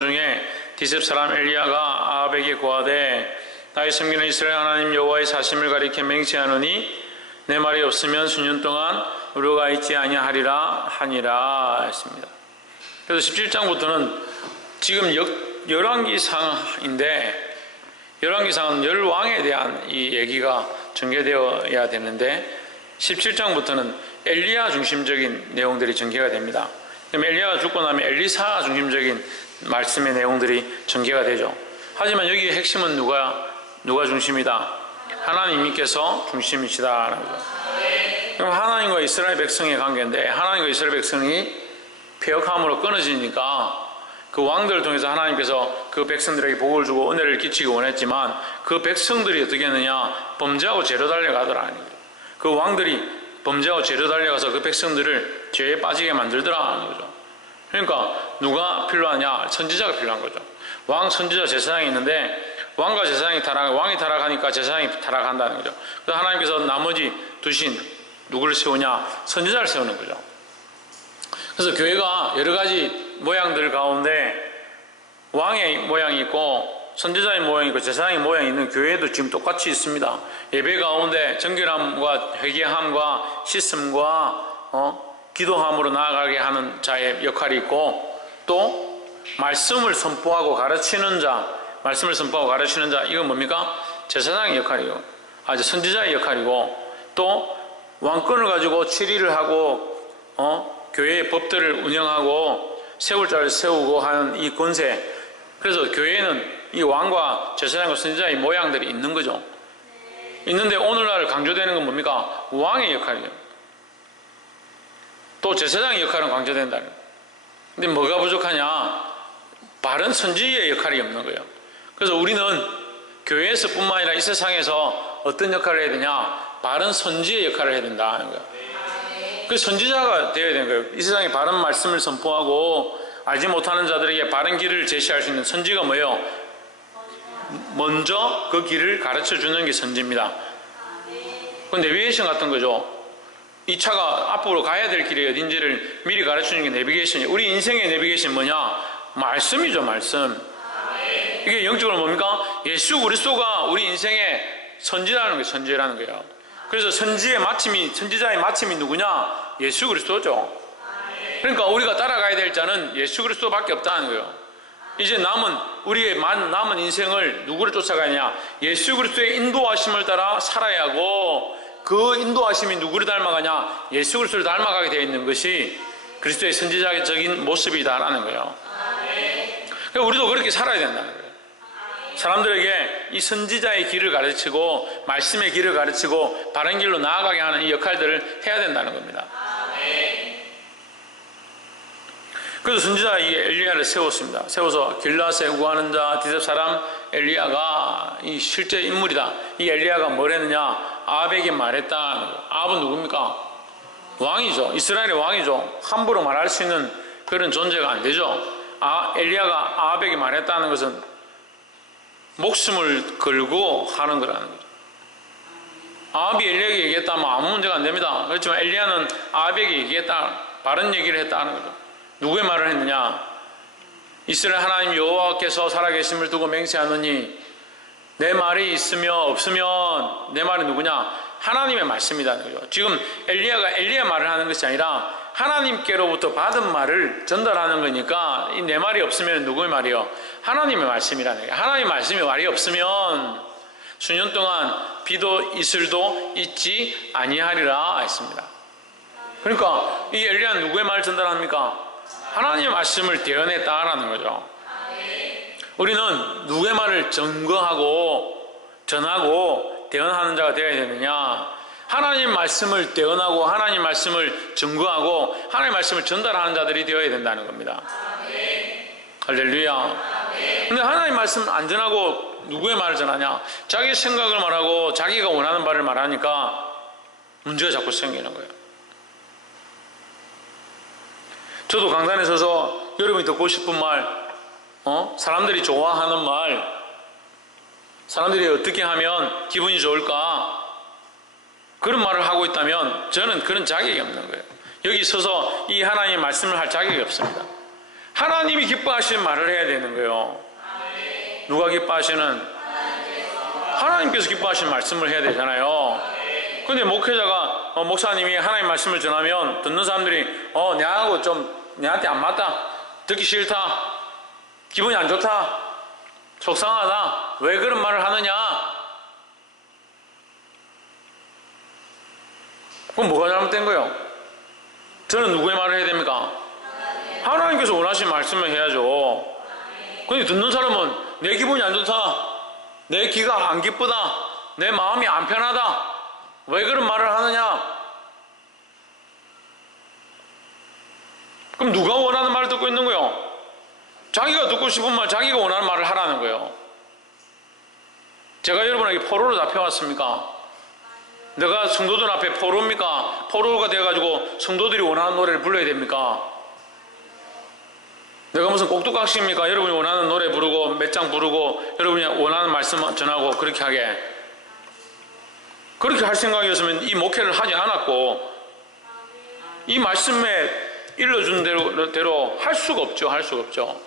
중에 디셉 사람 엘리야가 아합에게 고하되 나의 섬기는 이스라엘 하나님 여호와의 사심을 가리켜 맹세하노니 내 말이 없으면 수년 동안 우려가 있지 아니하리라 하니라 했습니다. 그래서 17장부터는 지금 열왕기상인데 열왕기상은 열왕에 대한 이 얘기가 전개되어야 되는데 17장부터는 엘리야 중심적인 내용들이 전개가 됩니다. 그럼 엘리야가 죽고 나면 엘리사 중심적인 말씀의 내용들이 전개가 되죠. 하지만 여기의 핵심은 누가 중심이다? 하나님께서 중심이시다라는 거죠. 그럼 하나님과 이스라엘 백성의 관계인데 하나님과 이스라엘 백성이 패역함으로 끊어지니까 그 왕들을 통해서 하나님께서 그 백성들에게 복을 주고 은혜를 끼치기 원했지만 그 백성들이 어떻게 했느냐? 범죄하고 죄로 달려가더라. 그 왕들이 범죄하고 죄로 달려가서 그 백성들을 죄에 빠지게 만들더라는 거죠. 그러니까 누가 필요하냐? 선지자가 필요한 거죠. 왕, 선지자, 제사장이 있는데 왕과 제사장이 왕이 타락하니까 제사장이 타락한다는 거죠. 그래서 하나님께서 나머지 두신 누구를 세우냐? 선지자를 세우는 거죠. 그래서 교회가 여러 가지 모양들 가운데 왕의 모양이 있고 선지자의 모양이 있고 제사장의 모양이 있는 교회도 지금 똑같이 있습니다. 예배 가운데 정결함과 회개함과 씻음과 기도함으로 나아가게 하는 자의 역할이 있고 또 말씀을 선포하고 가르치는 자, 말씀을 선포하고 가르치는 자, 이건 뭡니까? 제사장의 역할이고 선지자의 역할이고 또 왕권을 가지고 치리를 하고 교회의 법들을 운영하고 세울 자를 세우고 하는 이 권세. 그래서 교회에는 이 왕과 제사장과 선지자의 모양들이 있는 거죠. 있는데 오늘날 강조되는 건 뭡니까? 왕의 역할이에요. 또 제사장의 역할은 강조된다는 거예요. 근데 뭐가 부족하냐? 바른 선지의 역할이 없는 거예요. 그래서 우리는 교회에서 뿐만 아니라 이 세상에서 어떤 역할을 해야 되냐? 바른 선지의 역할을 해야 된다는 거예요. 그 선지자가 되어야 되는 거예요. 이 세상에 바른 말씀을 선포하고 알지 못하는 자들에게 바른 길을 제시할 수 있는 선지가 뭐예요? 먼저 그 길을 가르쳐주는 게 선지입니다. 그 내비게이션 같은 거죠. 이 차가 앞으로 가야 될 길이 어딘지를 미리 가르쳐주는 게 내비게이션이에요. 우리 인생의 내비게이션 뭐냐? 말씀이죠, 말씀. 이게 영적으로 뭡니까? 예수 그리스도가 우리 인생의 선지라는 거예요, 선지라는 거예요. 그래서 선지자의 마침이 누구냐? 예수 그리스도죠. 그러니까 우리가 따라가야 될 자는 예수 그리스도밖에 없다는 거예요. 이제 우리의 남은 인생을 누구를 쫓아가냐? 예수 그리스도의 인도하심을 따라 살아야 하고 그 인도하심이 누구를 닮아가냐? 예수 그리스도를 닮아가게 되어 있는 것이 그리스도의 선지자적인 모습이다라는 거예요. 그러니까 우리도 그렇게 살아야 된다는 거예요. 사람들에게 이 선지자의 길을 가르치고 말씀의 길을 가르치고 바른 길로 나아가게 하는 이 역할들을 해야 된다는 겁니다. 그래서 선지자 이 엘리야를 세웠습니다. 세워서 길라앗에 우하는 자 디셉 사람 엘리야가 이 실제 인물이다. 이 엘리야가 뭘 했느냐? 아합에게 말했다. 아합은 누굽니까? 왕이죠. 이스라엘의 왕이죠. 함부로 말할 수 있는 그런 존재가 안 되죠. 엘리야가 아합에게 말했다는 것은 목숨을 걸고 하는 거라는 거죠. 아합이 엘리야에게 얘기했다면 아무 문제가 안 됩니다. 그렇지만 엘리야는 아합에게 얘기했다. 바른 얘기를 했다는 거죠. 누구의 말을 했느냐? 이스라엘 하나님 여호와께서 살아계심을 두고 맹세하노니 내 말이 있으며 없으면 내 말이 누구냐? 하나님의 말씀이라는 거죠. 지금 엘리야가 엘리야 말을 하는 것이 아니라 하나님께로부터 받은 말을 전달하는 거니까 이 내 말이 없으면 누구의 말이요? 하나님의 말씀이라는 거예요. 하나님의 말씀이 말이 없으면 수년 동안 비도 이슬도 있지 아니하리라 했습니다. 그러니까 이 엘리야는 누구의 말을 전달합니까? 하나님의 말씀을 대언했다라는 거죠. 우리는 누구의 말을 증거하고 전하고 대언하는 자가 되어야 되느냐? 하나님 말씀을 대언하고 하나님 말씀을 증거하고 하나님 말씀을 전달하는 자들이 되어야 된다는 겁니다. 할렐루야. 근데 하나님 말씀을 안 전하고 누구의 말을 전하냐? 자기 생각을 말하고 자기가 원하는 말을 말하니까 문제가 자꾸 생기는 거예요. 저도 강단에 서서 여러분이 듣고 싶은 말, 사람들이 좋아하는 말, 사람들이 어떻게 하면 기분이 좋을까? 그런 말을 하고 있다면 저는 그런 자격이 없는 거예요. 여기 서서 이 하나님의 말씀을 할 자격이 없습니다. 하나님이 기뻐하시는 말을 해야 되는 거예요. 누가 기뻐하시는? 하나님께서 기뻐하시는 말씀을 해야 되잖아요. 근데 목회자가 목사님이 하나님 말씀을 전하면 듣는 사람들이 내하고 좀 내한테 안 맞다, 듣기 싫다, 기분이 안 좋다, 속상하다, 왜 그런 말을 하느냐? 그럼 뭐가 잘못된 거예요? 저는 누구의 말을 해야 됩니까? 하나님께서 원하시는 말씀을 해야죠. 근데 듣는 사람은 내 기분이 안 좋다, 내 귀가 안 기쁘다, 내 마음이 안 편하다, 왜 그런 말을 하느냐? 그럼 누가 원하는 말을 듣고 있는 거예요? 자기가 듣고 싶은 말, 자기가 원하는 말을 하라는 거예요. 제가 여러분에게 포로로 잡혀왔습니까? 내가 성도들 앞에 포로입니까? 포로가 되어가지고 성도들이 원하는 노래를 불러야 됩니까? 내가 무슨 꼭두각시입니까? 여러분이 원하는 노래 부르고 몇 장 부르고 여러분이 원하는 말씀 전하고 그렇게 하게. 그렇게 할 생각이었으면 이 목회를 하지 않았고 이 말씀에 일러준 대로 할 수가 없죠. 할 수가 없죠.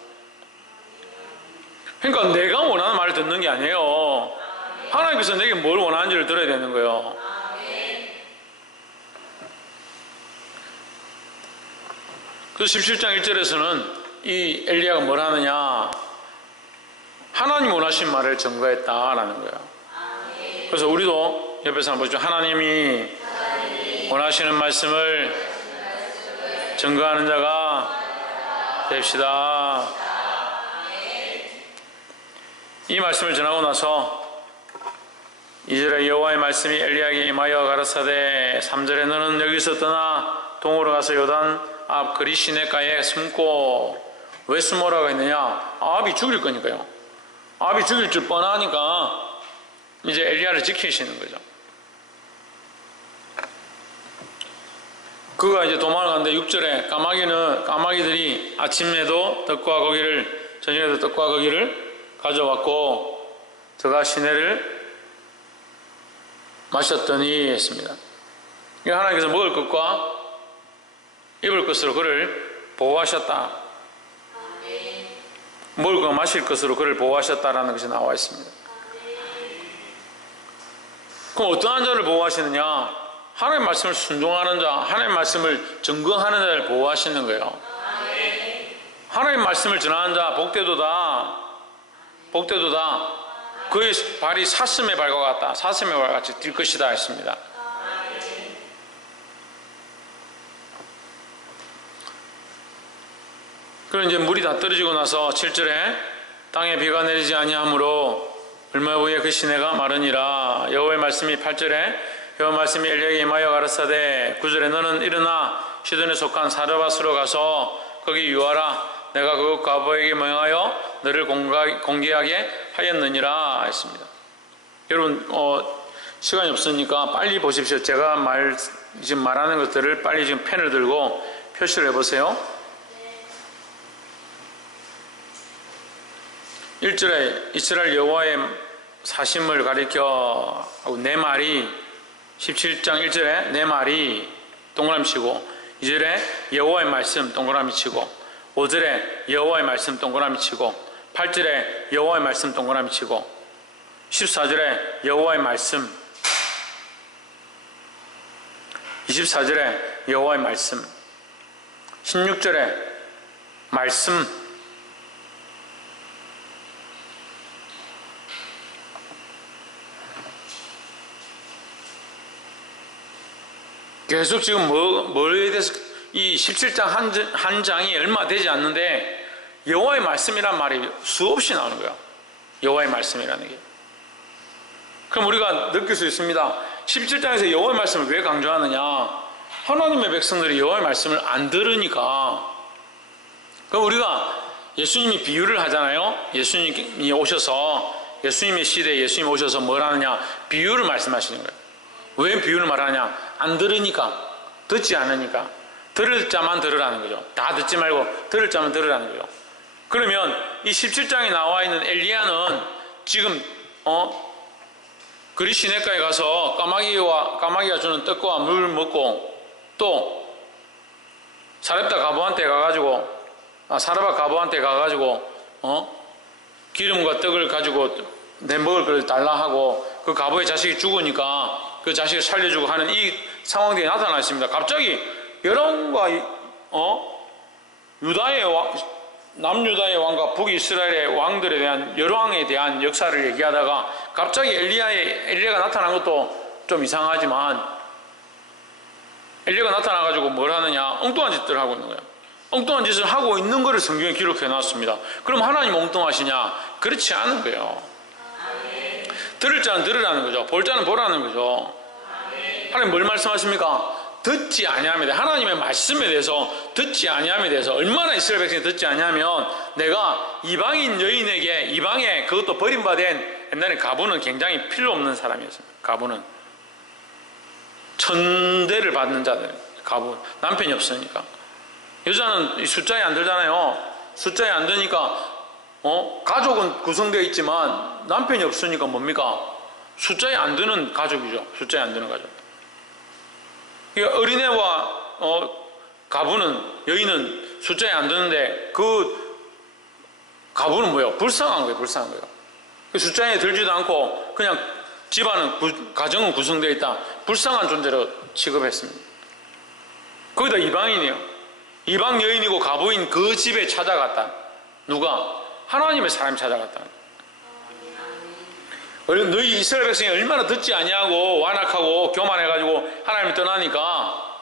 그러니까 내가 원하는 말을 듣는 게 아니에요. 하나님께서 내게 뭘 원하는지를 들어야 되는 거예요. 그래서 17장 1절에서는 이 엘리야가 뭘 하느냐, 하나님 원하신 말을 증거했다라는 거예요. 그래서 우리도 옆에서 한번 보죠. 하나님이 원하시는 말씀을 증거하는 자가 됩시다. 이 말씀을 전하고 나서 2절에 여호와의 말씀이 엘리야에게 임하여 가라사대 3절에 너는 여기서 떠나 동으로 가서 요단 앞 그리 시내가에 숨고. 왜 숨으라고 했느냐? 아합이 죽일 거니까요. 아합이 죽일 줄 뻔하니까 이제 엘리야를 지키시는 거죠. 그가 이제 도망을 갔는데 6절에 까마귀들이 아침에도 떡과 고기를, 저녁에도 떡과 고기를 가져왔고 저가 시내를 마셨더니 했습니다. 하나님께서 먹을 것과 입을 것으로 그를 보호하셨다. 먹을 것과 마실 것으로 그를 보호하셨다라는 것이 나와 있습니다. 그럼 어떠한 자를 보호하시느냐? 하나님의 말씀을 순종하는 자, 하나님의 말씀을 증거하는 자를 보호하시는 거예요. 하나님의 말씀을 전하는 자 복되도다. 복되도다. 그의 발이 사슴의 발과 같다. 사슴의 발같이 뛸 것이다 했습니다. 그리고 이제 물이 다 떨어지고 나서 7절에 땅에 비가 내리지 아니하므로 얼마 후에 그 시내가 마르니라. 여호와의 말씀이 8절에 여호와의 말씀이 엘리야에게 임하여 가라사대 9절에 너는 일어나 시돈에 속한 사르밧으로 가서 거기 유하라. 내가 그 과부에게 명하여 너를 공개하게 하였느니라 했습니다. 여러분 시간이 없으니까 빨리 보십시오. 제가 지금 말하는 것들을 빨리 지금 펜을 들고 표시를 해보세요. 1절에 이스라엘 여호와의 사심을 가리켜 네 말이 17장 1절에 네 말이 동그라미 치고 2절에 여호와의 말씀 동그라미 치고 5절에 여호와의 말씀 동그라미 치고 8절에 여호와의 말씀 동그라미 치고 14절에 여호와의 말씀 24절에 여호와의 말씀 16절에 말씀 계속 지금 뭐에 대해서 이 17장 한 장이 얼마 되지 않는데 여호와의 말씀이란 말이 수없이 나오는 거예요. 여호와의 말씀이라는 게. 그럼 우리가 느낄 수 있습니다. 17장에서 여호와의 말씀을 왜 강조하느냐? 하나님의 백성들이 여호와의 말씀을 안 들으니까. 그럼 우리가 예수님이 비유를 하잖아요. 예수님이 오셔서 예수님의 시대에 예수님이 오셔서 뭘 하느냐? 비유를 말씀하시는 거예요. 왜 비유를 말하냐? 안 들으니까, 듣지 않으니까. 들을 자만 들으라는 거죠. 다 듣지 말고 들을 자만 들으라는 거죠. 그러면 이 17장에 나와 있는 엘리야는 지금 그리 시내가에 가서 까마귀가 주는 떡과 물을 먹고 또 사렙다 과부한테 가가지고 사르밧 가부한테 가가지고 기름과 떡을 가지고 내 먹을 걸 달라 하고 그 가부의 자식이 죽으니까 그 자식을 살려주고 하는 이 상황들이 나타났습니다. 갑자기 여론과 남유다의 왕과 북이스라엘의 왕들에 대한 열왕에 대한 역사를 얘기하다가 갑자기 엘리야가 나타난 것도 좀 이상하지만 엘리야가 나타나가지고 뭘 하느냐, 엉뚱한 짓들을 하고 있는 거예요. 엉뚱한 짓을 하고 있는 것을 성경에 기록해 놨습니다. 그럼 하나님 엉뚱하시냐? 그렇지 않은 거예요. 들을 자는 들으라는 거죠. 볼 자는 보라는 거죠. 하나님 뭘 말씀하십니까? 듣지 아니함에 대해, 하나님의 말씀에 대해서 듣지 아니함에 대해서 얼마나 이스라엘 백성이 듣지 아니하면 내가 이방인 여인에게, 이방에 그것도 버림받은, 옛날에 가부는 굉장히 필요 없는 사람이었습니다. 가부는 천대를 받는 자들, 가부 남편이 없으니까. 여자는 숫자에 안 들잖아요. 숫자에 안 드니까 가족은 구성되어 있지만 남편이 없으니까 뭡니까? 숫자에 안 드는 가족이죠. 숫자에 안 드는 가족. 그러니까 어린애와 가부는, 여인은 숫자에 안 드는데 그 가부는 뭐예요? 불쌍한 거예요. 불쌍한 거예요. 그 숫자에 들지도 않고 그냥 집안은, 가정은 구성되어 있다. 불쌍한 존재로 취급했습니다. 거기다 이방인이에요. 이방 여인이고 가부인 그 집에 찾아갔다. 누가? 하나님의 사람이 찾아갔다. 너희 이스라엘 백성이 얼마나 듣지 아니하고 완악하고 교만해가지고 하나님을 떠나니까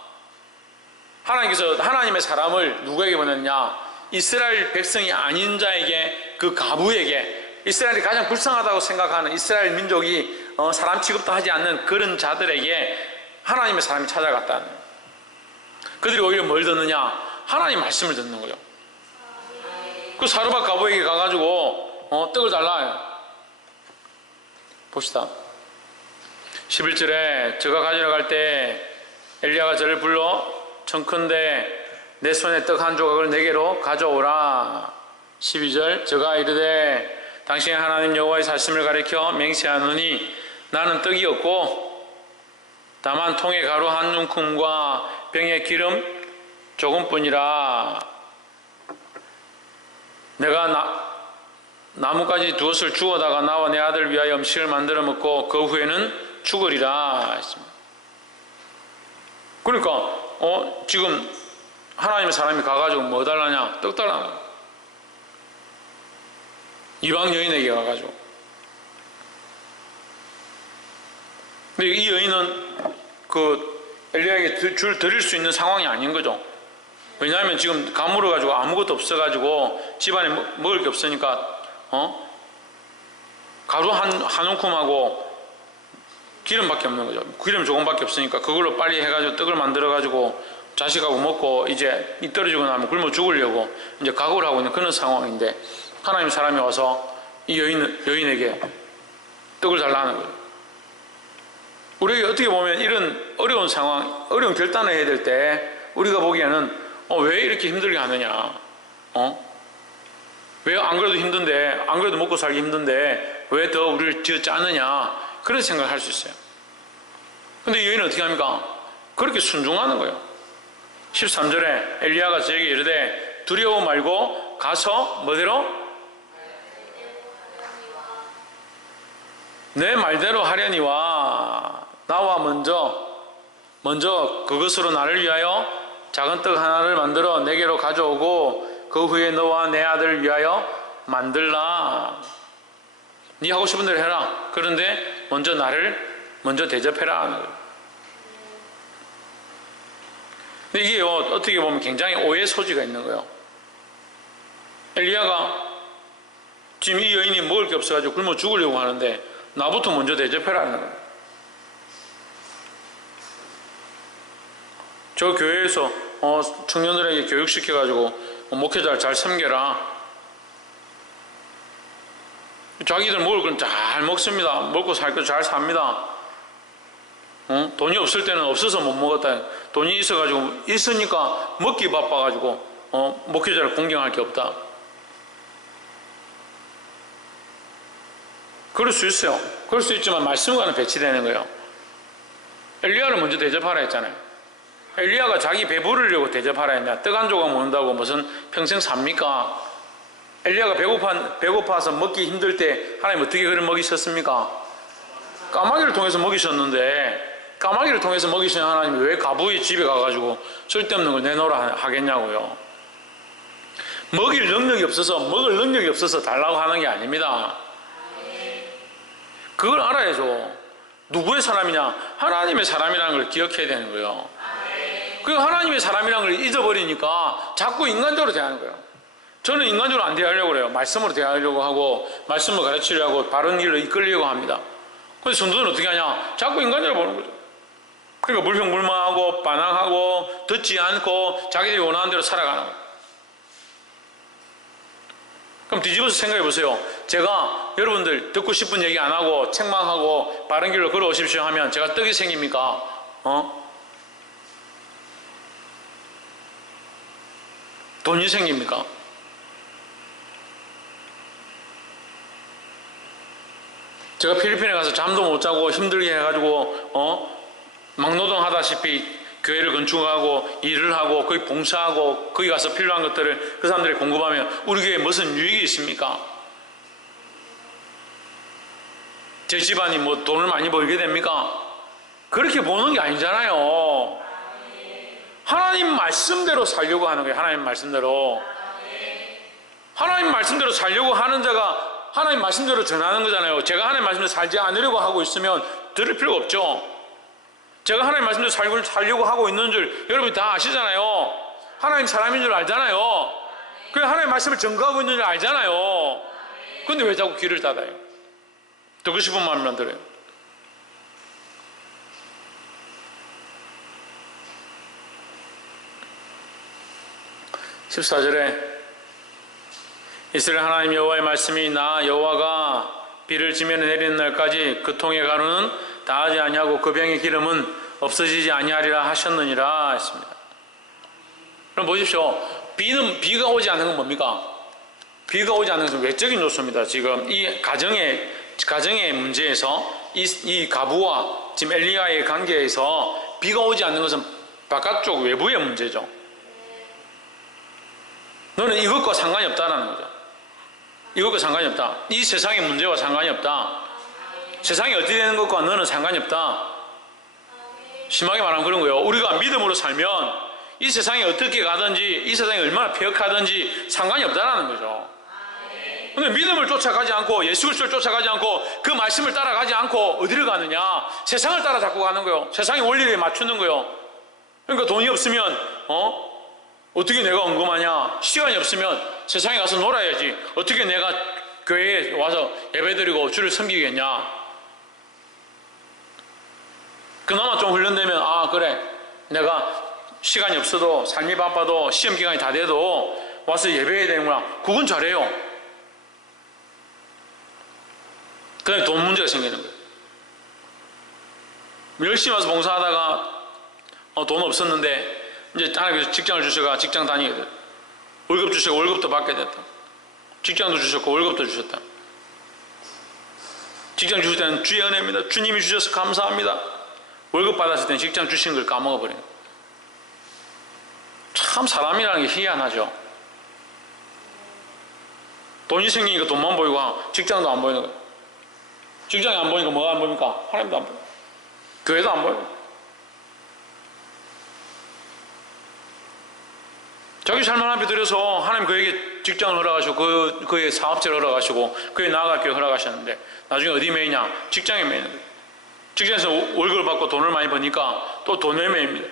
하나님께서 하나님의 사람을 누구에게 보냈냐? 이스라엘 백성이 아닌 자에게, 그 가부에게, 이스라엘이 가장 불쌍하다고 생각하는 이스라엘 민족이 사람 취급도 하지 않는 그런 자들에게 하나님의 사람이 찾아갔다. 그들이 오히려 뭘 듣느냐? 하나님 말씀을 듣는 거예요. 그 사르밧 가부에게 가가지고 떡을 달라. 봅시다. 11절에 저가 가지러 갈 때 엘리야가 저를 불러 청컨대 내 손에 떡 한 조각을 내게로 가져오라. 12절 저가 이르되 당신의 하나님 여호와의 사심을 가리켜 맹세하노니 나는 떡이 없고 다만 통에 가루 한 움큼과 병에 기름 조금뿐이라. 내가 나뭇가지 두엇을 주워다가 나와 내 아들 위하여 음식을 만들어 먹고 그 후에는 죽으리라 했습니다. 그러니까 지금 하나님의 사람이 가가지고 뭐 달라냐? 떡 달라는 거예요. 이방 여인에게 가가지고. 근데 이 여인은 그 엘리야에게 드릴 수 있는 상황이 아닌 거죠. 왜냐하면 지금 가물어가지고 아무것도 없어가지고 집안에 먹을 게 없으니까 가루 한 움큼하고 기름밖에 없는 거죠. 기름 조금밖에 없으니까 그걸로 빨리 해가지고 떡을 만들어가지고 자식하고 먹고 이제 이 떨어지고 나면 굶어 죽으려고 이제 각오를 하고 있는 그런 상황인데 하나님 사람이 와서 이 여인에게 떡을 달라는 거예요. 우리에게 어떻게 보면 이런 어려운 상황, 어려운 결단을 해야 될 때 우리가 보기에는 왜 이렇게 힘들게 하느냐? 왜 안 그래도 힘든데, 안 그래도 먹고 살기 힘든데 왜 더 우리를 쥐어 짜느냐? 그런 생각을 할 수 있어요. 근데 이 여인은 어떻게 합니까? 그렇게 순종하는 거예요. 13절에 엘리야가 저에게 이르되 두려워 말고 가서 뭐대로? 내 말대로 하려니와 나와 먼저 그것으로 나를 위하여 작은 떡 하나를 만들어 내게로 가져오고 그 후에 너와 내 아들을 위하여 만들라. 네 하고 싶은 대로 해라. 그런데 먼저 대접해라. 근데 이게 어떻게 보면 굉장히 오해 소지가 있는 거예요. 엘리야가 지금 이 여인이 먹을 게 없어가지고 굶어 죽으려고 하는데 나부터 먼저 대접해라는 거예요. 저 교회에서 청년들에게 교육시켜가지고 목회자를 잘 섬겨라. 자기들 먹을 건 잘 먹습니다. 먹고 살 거 잘 삽니다. 돈이 없을 때는 없어서 못 먹었다. 돈이 있어가지고 있으니까 먹기 바빠가지고 목회자를 공경할 게 없다. 그럴 수 있어요. 그럴 수 있지만 말씀과는 배치되는 거예요. 엘리야를 먼저 대접하라 했잖아요. 엘리야가 자기 배부르려고 대접하라 했냐? 떡 한 조각 먹는다고 무슨 평생 삽니까? 엘리야가 배고파서 먹기 힘들 때 하나님 어떻게 그를 먹이셨습니까? 까마귀를 통해서 먹이셨는데, 까마귀를 통해서 먹이신 하나님이 왜 가부의 집에 가가지고 쓸데없는 걸 내놓으라 하겠냐고요. 먹을 능력이 없어서 달라고 하는 게 아닙니다. 그걸 알아야죠. 누구의 사람이냐? 하나님의 사람이라는 걸 기억해야 되는 거예요. 그 하나님의 사람이라는 걸 잊어버리니까 자꾸 인간적으로 대하는 거예요. 저는 인간적으로 안 대하려고 그래요. 말씀으로 대하려고 하고, 말씀을 가르치려고 하고, 바른 길로 이끌려고 합니다. 그래서 성도는 어떻게 하냐? 자꾸 인간적으로 보는 거죠. 그러니까 물평물망하고 반항하고 듣지 않고 자기들이 원하는 대로 살아가는 거예요. 그럼 뒤집어서 생각해 보세요. 제가 여러분들 듣고 싶은 얘기 안 하고 책망하고 바른 길로 걸어오십시오 하면 제가 떡이 생깁니까? 돈이 생깁니까? 제가 필리핀에 가서 잠도 못 자고 힘들게 해가지고 막노동하다시피 교회를 건축하고 일을 하고 거기 봉사하고 거기 가서 필요한 것들을 그 사람들이 공급하면 우리 교회에 무슨 유익이 있습니까? 제 집안이 뭐 돈을 많이 벌게 됩니까? 그렇게 보는 게 아니잖아요. 하나님 말씀대로 살려고 하는 거예요. 하나님 말씀대로. 하나님 말씀대로 살려고 하는 자가 하나님 말씀대로 전하는 거잖아요. 제가 하나님 말씀대로 살지 않으려고 하고 있으면 들을 필요가 없죠. 제가 하나님 말씀대로 살려고 하고 있는 줄 여러분이 다 아시잖아요. 하나님 사람인 줄 알잖아요. 그래 하나님 말씀을 전가하고 있는 줄 알잖아요. 그런데 왜 자꾸 귀를 닫아요? 듣고 싶은 마음만 들어요. (14절에) 이스라엘 하나님 여호와의 말씀이 나 여호와가 비를 지면에 내리는 날까지 그 통의 가루는 다하지 아니하고 그 병의 기름은 없어지지 아니하리라 하셨느니라 했습니다. 그럼 보십시오. 비가 오지 않는 건 뭡니까? 비가 오지 않는 것은 외적인 요소입니다. 지금 이 가정의 문제에서 이 가부와 지금 엘리야의 관계에서 비가 오지 않는 것은 바깥쪽 외부의 문제죠. 너는 이것과 상관이 없다는 거죠. 이것과 상관이 없다. 이 세상의 문제와 상관이 없다. 세상이 어떻게 되는 것과 너는 상관이 없다. 심하게 말하면 그런 거예요. 우리가 믿음으로 살면 이 세상이 어떻게 가든지 이 세상이 얼마나 폐역하든지 상관이 없다는 거죠. 근데 믿음을 쫓아가지 않고 예수 그리스도를 쫓아가지 않고 그 말씀을 따라가지 않고 어디를 가느냐? 세상을 따라 자꾸 가는 거예요. 세상의 원리에 맞추는 거예요. 그러니까 돈이 없으면 어떻게 내가 언금하냐? 시간이 없으면 세상에 가서 놀아야지. 어떻게 내가 교회에 와서 예배드리고 주를 섬기겠냐? 그나마 좀 훈련되면 그래 내가 시간이 없어도 삶이 바빠도 시험 기간이 다 돼도 와서 예배해야 되는구나. 그건 잘해요. 그 다음에 돈 문제가 생기는 거예요. 열심히 와서 봉사하다가 돈 없었는데 이제 하나님께서 직장을 주셔가 직장 다니게 됐다. 월급 주셔가 월급도 받게 됐다. 직장도 주셨고 월급도 주셨다. 직장 주실 때는 주의 은혜입니다. 주님이 주셔서 감사합니다. 월급 받았을 때는 직장 주신 걸 까먹어버려요. 참 사람이라는 게 희한하죠. 돈이 생기니까 돈만 보이고 직장도 안 보이는 거예요. 직장이 안 보이니까 뭐가 안 보입니까? 하나님도 안 보여요. 교회도 안 보여요. 자기 삶을 앞에 들여서 하나님 그에게 직장을 허락하시고 그의 사업체를 허락하시고 그에 나아갈 길을 허락하셨는데 나중에 어디 매이냐? 직장에 매이는 거예요. 직장에서 월급을 받고 돈을 많이 버니까 또 돈에 매입니다.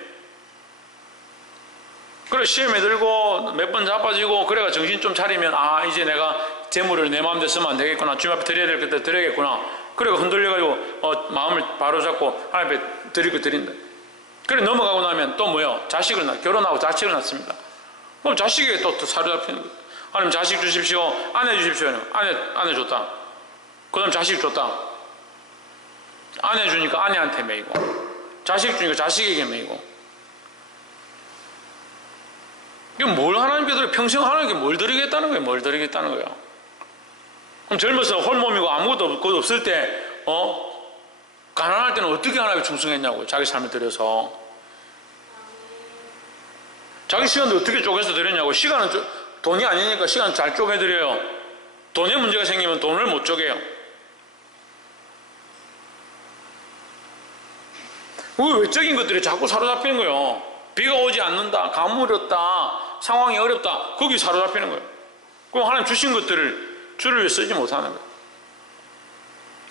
그래 시험에 들고 몇 번 자빠지고 그래가 정신 좀 차리면 이제 내가 재물을 내 마음대로 쓰면 안 되겠구나. 주님 앞에 드려야 될 것들 드려야겠구나. 그래가 흔들려가지고 마음을 바로 잡고 하나님 앞에 드릴 거 드린다. 그래 넘어가고 나면 또 뭐요? 결혼하고 자식을 낳습니다. 그럼 자식에게 또 사로잡히는 거예요. 하나님 자식 주십시오. 아내 주십시오. 아내 줬다. 그 다음 자식 줬다. 아내 주니까 아내한테 매이고 자식 주니까 자식에게 매이고. 이게 뭘 하나님께 드려? 평생 하나님께 뭘 드리겠다는 거예요? 뭘 드리겠다는 거예요? 그럼 젊어서 홀몸이고 아무것도 없을 때 가난할 때는 어떻게 하나님께 충성했냐고요? 자기 삶을 들여서. 자기 시간도 어떻게 쪼개서 드렸냐고. 시간은 돈이 아니니까 시간 잘 쪼개드려요. 돈에 문제가 생기면 돈을 못 쪼개요. 왜 외적인 것들이 자꾸 사로잡히는 거예요. 비가 오지 않는다, 가뭄이 없다, 상황이 어렵다, 거기 사로잡히는 거예요. 그럼 하나님 주신 것들을 주를 위해 쓰지 못하는 거예요.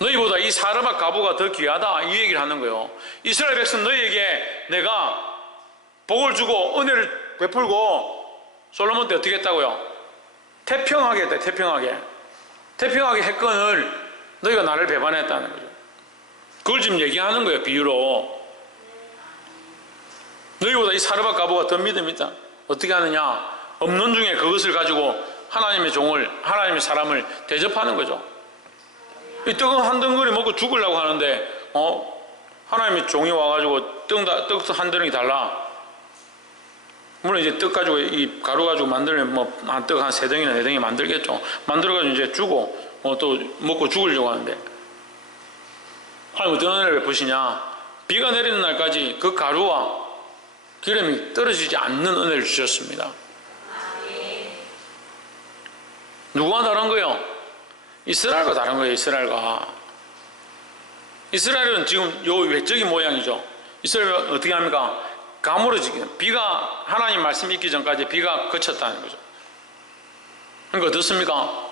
너희보다 이 사르밧 가부가 더 귀하다, 이 얘기를 하는 거예요. 이스라엘 백성 너희에게 내가 복을 주고 은혜를 베풀고 솔로몬 때 어떻게 했다고요? 태평하게 했다. 태평하게 했건을 너희가 나를 배반했다는 거죠. 그걸 지금 얘기하는 거예요. 비유로. 너희보다 이 사르밧 가부가 더 믿음이 있다. 어떻게 하느냐? 없는 중에 그것을 가지고 하나님의 종을, 하나님의 사람을 대접하는 거죠. 이 떡은 한 덩어리 먹고 죽으려고 하는데 하나님의 종이 와가지고 떡 한 덩어리 달라. 물론 이제 떡 가지고 이 가루 가지고 만들면 떡 한 3덩이나 4덩이 만들겠죠. 만들어가지고 이제 주고 또 먹고 죽으려고 하는데 하나님 어떤 은혜를 베푸시냐? 비가 내리는 날까지 그 가루와 기름이 떨어지지 않는 은혜를 주셨습니다. 누구와 다른 거예요? 이스라엘과 다른 거예요. 이스라엘은 지금 요 외적인 모양이죠. 이스라엘은 어떻게 합니까? 가물어지게, 비가 하나님 말씀 있기 전까지 비가 그쳤다는 거죠. 그러니까 어떻습니까?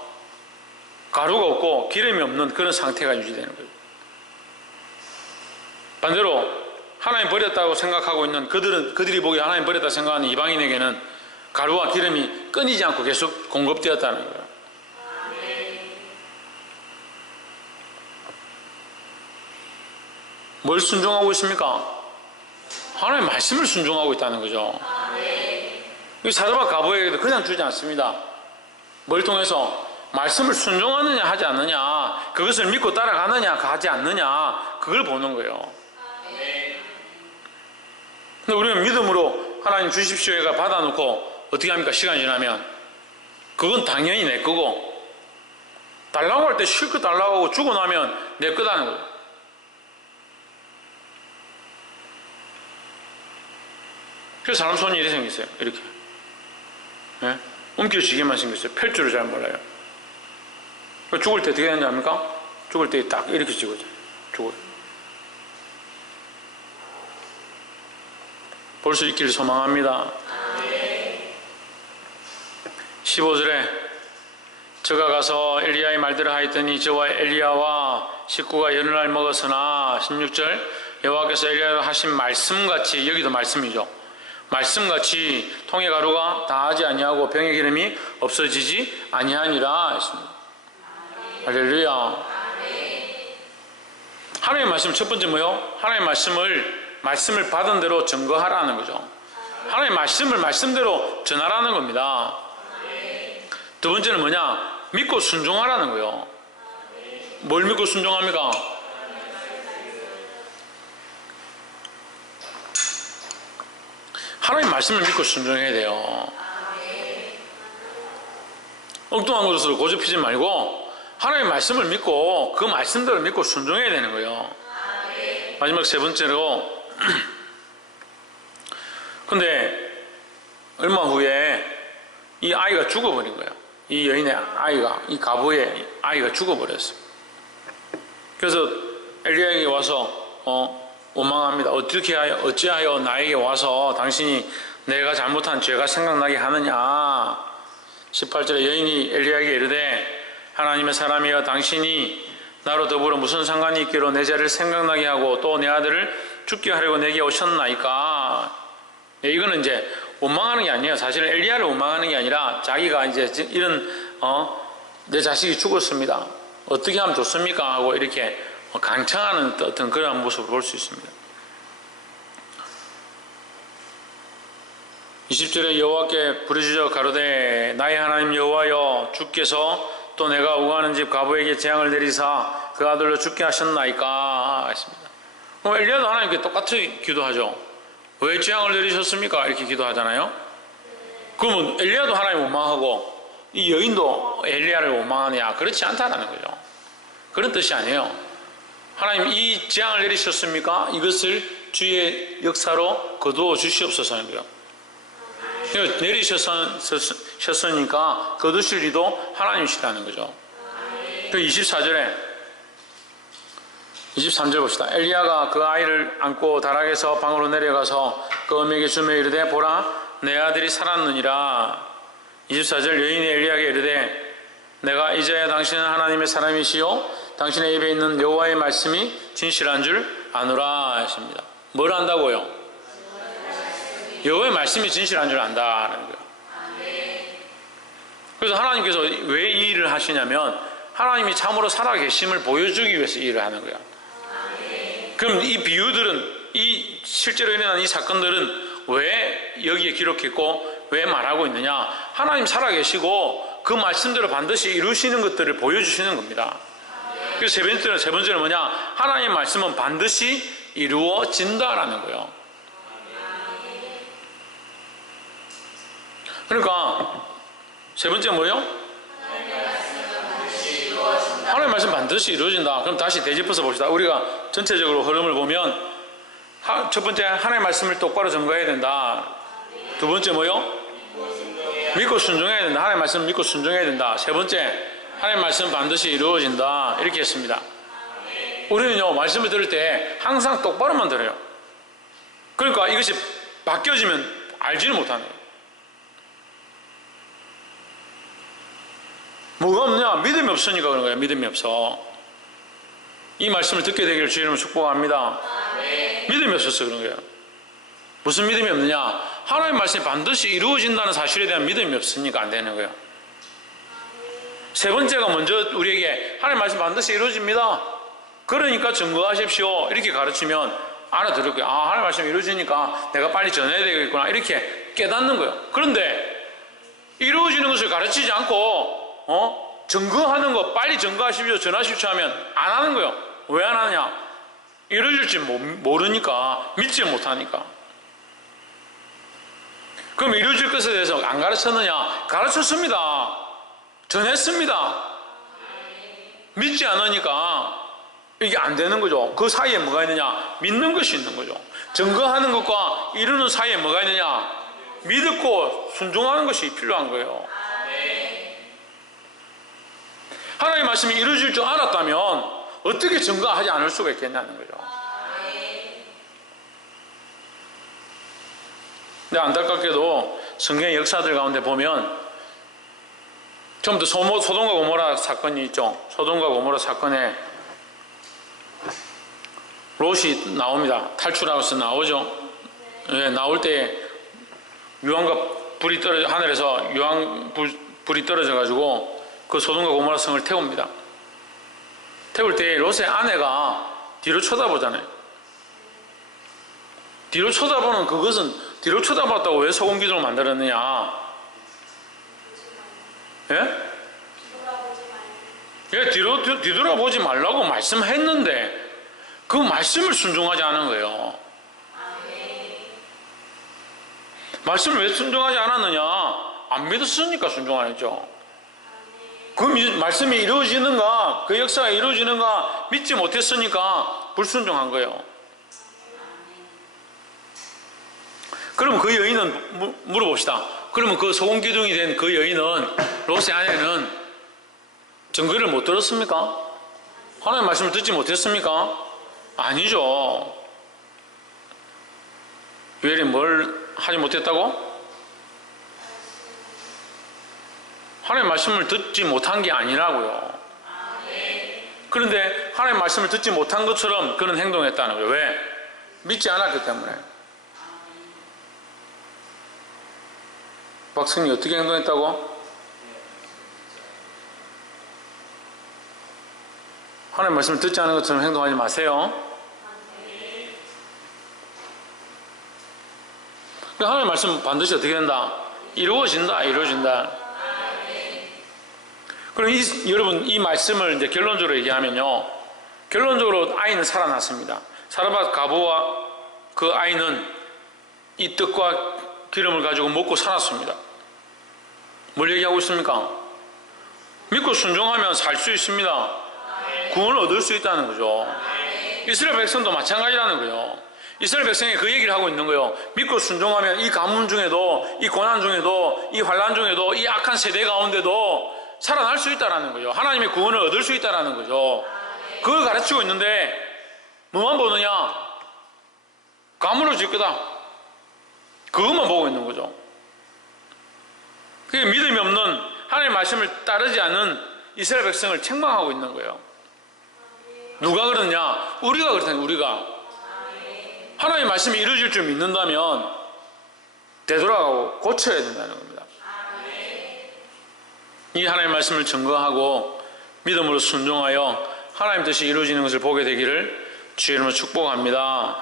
가루가 없고 기름이 없는 그런 상태가 유지되는 거죠. 반대로 하나님 버렸다고 생각하고 있는 그들이 보기에 하나님 버렸다고 생각하는 이방인에게는 가루와 기름이 끊이지 않고 계속 공급되었다는 거예요. 뭘 순종하고 있습니까? 하나님의 말씀을 순종하고 있다는 거죠. 이 사르밧 가부에게도 그냥 주지 않습니다. 뭘 통해서? 말씀을 순종하느냐 하지 않느냐, 그것을 믿고 따라가느냐 하지 않느냐, 그걸 보는 거예요. 근데 우리는 믿음으로 하나님 주십시오가 받아놓고 어떻게 합니까? 시간이 지나면 그건 당연히 내 거고, 달라고 할 때 실컷 달라고 하고 주고 나면 내 거다는 거예요. 그래서 사람 손이 이렇게 생겼어요. 이렇게. 네? 움켜쥐게만 생겼어요. 펼 줄을 잘 몰라요. 죽을 때 어떻게 되는지 압니까? 죽을 때 딱 이렇게 찍어져요. 죽어요. 볼 수 있기를 소망합니다. 15절에 저가 가서 엘리야의 말대로 하였더니 저와 엘리야와 식구가 여느 날 먹었으나 16절 여호와께서 엘리야로 하신 말씀같이, 여기도 말씀이죠. 말씀같이 통의 가루가 다하지 아니하고 병의 기름이 없어지지 아니하니라 했습니다. 할렐루야. 하나님의 말씀 첫 번째 뭐요? 하나님의 말씀을 받은 대로 증거하라는 거죠. 하나님의 말씀을 말씀대로 전하라는 겁니다. 두 번째는 뭐냐? 믿고 순종하라는 거예요. 뭘 믿고 순종합니까? 하나님 말씀을 믿고 순종해야 돼요. 엉뚱한 것으로 고집피지 말고 하나님 말씀을 믿고 그 말씀대로 믿고 순종해야 되는 거예요. 마지막 세 번째로, 근데 얼마 후에 이 아이가 죽어버린 거예요. 이 여인의 아이가, 이 가부의 아이가 죽어버렸어요. 그래서 엘리야에게 와서 원망합니다. 어찌하여 나에게 와서 당신이 내가 잘못한 죄가 생각나게 하느냐. 18절에 여인이 엘리야에게 이르되 하나님의 사람이여 당신이 나로 더불어 무슨 상관이 있기로 내 죄를 생각나게 하고 또 내 아들을 죽게 하려고 내게 오셨나이까. 이거는 이제 원망하는 게 아니에요. 사실은 엘리야를 원망하는 게 아니라 자기가 이제 이런 내 자식이 죽었습니다. 어떻게 하면 좋습니까? 하고 이렇게 강창하는 어떤 그런 모습을 볼 수 있습니다. 20절에 여호와께 부르짖어 가로되 나의 하나님 여호와여 주께서 또 내가 우거하는 집 가부에게 재앙을 내리사 그 아들로 죽게 하셨나이까 했습니다. 엘리야도 하나님께 똑같이 기도하죠. 왜 재앙을 내리셨습니까? 이렇게 기도하잖아요. 그러면 엘리야도 하나님 원망하고 이 여인도 엘리야를 원망하느냐? 그렇지 않다는 거죠. 그런 뜻이 아니에요. 하나님 이 재앙을 내리셨습니까? 이것을 주의 역사로 거두어 주시옵소서 하는 거예요. 내리셨으니까 거두실 이도 하나님이시라는 거죠. 그 24절에 23절 봅시다. 엘리야가 그 아이를 안고 다락에서 방으로 내려가서 그 어미에게 주며 이르되 보라 내 아들이 살았느니라. 24절 여인이 엘리야에게 이르되 내가 이제야 당신은 하나님의 사람이시요 당신의 입에 있는 여호와의 말씀이 진실한 줄 아노라 하십니다. 뭘 안다고요? 여호와의 말씀이 진실한 줄 안다는 거예요. 그래서 하나님께서 왜 이 일을 하시냐면 하나님이 참으로 살아계심을 보여주기 위해서 이 일을 하는 거예요. 그럼 이 비유들은, 이 실제로 일어난 이 사건들은 왜 여기에 기록했고 왜 말하고 있느냐? 하나님 살아계시고 그 말씀대로 반드시 이루시는 것들을 보여주시는 겁니다. 그래서 세 번째는 뭐냐? 하나님의 말씀은 반드시 이루어진다라는 거예요. 그러니까 세 번째 뭐예요? 하나님의 말씀 반드시 이루어진다. 그럼 다시 되짚어서 봅시다. 우리가 전체적으로 흐름을 보면 첫 번째 하나님의 말씀을 똑바로 전가해야 된다. 두 번째 뭐요? 믿고 순종해야 된다. 하나님의 말씀을 믿고 순종해야 된다. 세 번째 하나님의 말씀은 반드시 이루어진다. 이렇게 했습니다. 우리는요 말씀을 들을 때 항상 똑바로만 들어요. 그러니까 이것이 바뀌어지면 알지를 못하는 거예요. 뭐가 없냐? 믿음이 없으니까 그런 거예요. 믿음이 없어. 이 말씀을 듣게 되기를 주의 이름으로 축복합니다. 믿음이 없어서 그런 거예요. 무슨 믿음이 없느냐? 하나님의 말씀이 반드시 이루어진다는 사실에 대한 믿음이 없으니까 안 되는 거예요. 세 번째가 먼저 우리에게 하나님의 말씀 반드시 이루어집니다. 그러니까 증거하십시오. 이렇게 가르치면 알아들을 거예요. 아, 하나님의 말씀이 이루어지니까 내가 빨리 전해야 되겠구나. 이렇게 깨닫는 거예요. 그런데 이루어지는 것을 가르치지 않고 증거하는 거 빨리 증거하십시오, 전하십시오 하면 안 하는 거예요. 왜 안 하느냐? 이루어질지 모르니까, 믿지 못하니까. 그럼 이루어질 것에 대해서 안 가르쳤느냐? 가르쳤습니다. 전했습니다. 믿지 않으니까 이게 안 되는 거죠. 그 사이에 뭐가 있느냐? 믿는 것이 있는 거죠. 증거하는 것과 이루는 사이에 뭐가 있느냐? 믿고 순종하는 것이 필요한 거예요. 하나님의 말씀이 이루어질 줄 알았다면 어떻게 증거하지 않을 수가 있겠냐는 거죠. 근데 안타깝게도 성경의 역사들 가운데 보면 처음부터 소돔과 고모라 사건이 있죠. 소돔과 고모라 사건에 롯이 나옵니다. 탈출하고서 나오죠. 예, 나올 때 유황과 불이 떨어져, 하늘에서 불이 떨어져 가지고 그 소돔과 고모라 성을 태웁니다. 태울 때 롯의 아내가 뒤로 쳐다보잖아요. 뒤로 쳐다보는 그것은 뒤로 쳐다봤다고 왜 소금 기둥을 만들었느냐? 예? 예, 뒤돌아보지 말라고 말씀했는데 그 말씀을 순종하지 않은 거예요. 말씀을 왜 순종하지 않았느냐? 안 믿었으니까 순종 안 했죠. 그 말씀이 이루어지는가, 그 역사가 이루어지는가 믿지 못했으니까 불순종한 거예요. 그러면 그 여인은 물어봅시다. 그러면 그 소금 기둥이 된 그 여인은, 롯의 아내는 증거를 못 들었습니까? 하나님의 말씀을 듣지 못했습니까? 아니죠. 요엘이 뭘 하지 못했다고? 하나님의 말씀을 듣지 못한 게 아니라고요. 그런데 하나님의 말씀을 듣지 못한 것처럼 그런 행동했다는 거예요. 왜? 믿지 않았기 때문에. 박성이 어떻게 행동했다고? 하나님의 말씀을 듣지 않은 것처럼 행동하지 마세요. 하나님의 말씀은 반드시 어떻게 된다? 이루어진다. 그럼 여러분 이 말씀을 이제 결론적으로 얘기하면요, 결론적으로 아이는 살아났습니다. 사르밧 과부와 그 아이는 이 떡과 기름을 가지고 먹고 살았습니다. 뭘 얘기하고 있습니까? 믿고 순종하면 살 수 있습니다. 구원을 얻을 수 있다는 거죠. 이스라엘 백성도 마찬가지라는 거예요. 이스라엘 백성이 그 얘기를 하고 있는 거예요. 믿고 순종하면 이 가뭄 중에도, 이 고난 중에도, 이 환난 중에도, 이 악한 세대 가운데도 살아날 수 있다는 거죠. 하나님의 구원을 얻을 수 있다는 거죠. 그걸 가르치고 있는데 뭐만 보느냐? 가물을 질 거다. 그것만 보고 있는 거죠. 그게 믿음이 없는, 하나님의 말씀을 따르지 않는 이스라엘 백성을 책망하고 있는 거예요. 누가 그러냐? 우리가 그렇다니, 우리가. 하나님의 말씀이 이루어질 줄 믿는다면 되돌아가고 고쳐야 된다는 겁니다. 이 하나님의 말씀을 증거하고 믿음으로 순종하여 하나님 뜻이 이루어지는 것을 보게 되기를 주의 이름으로 축복합니다.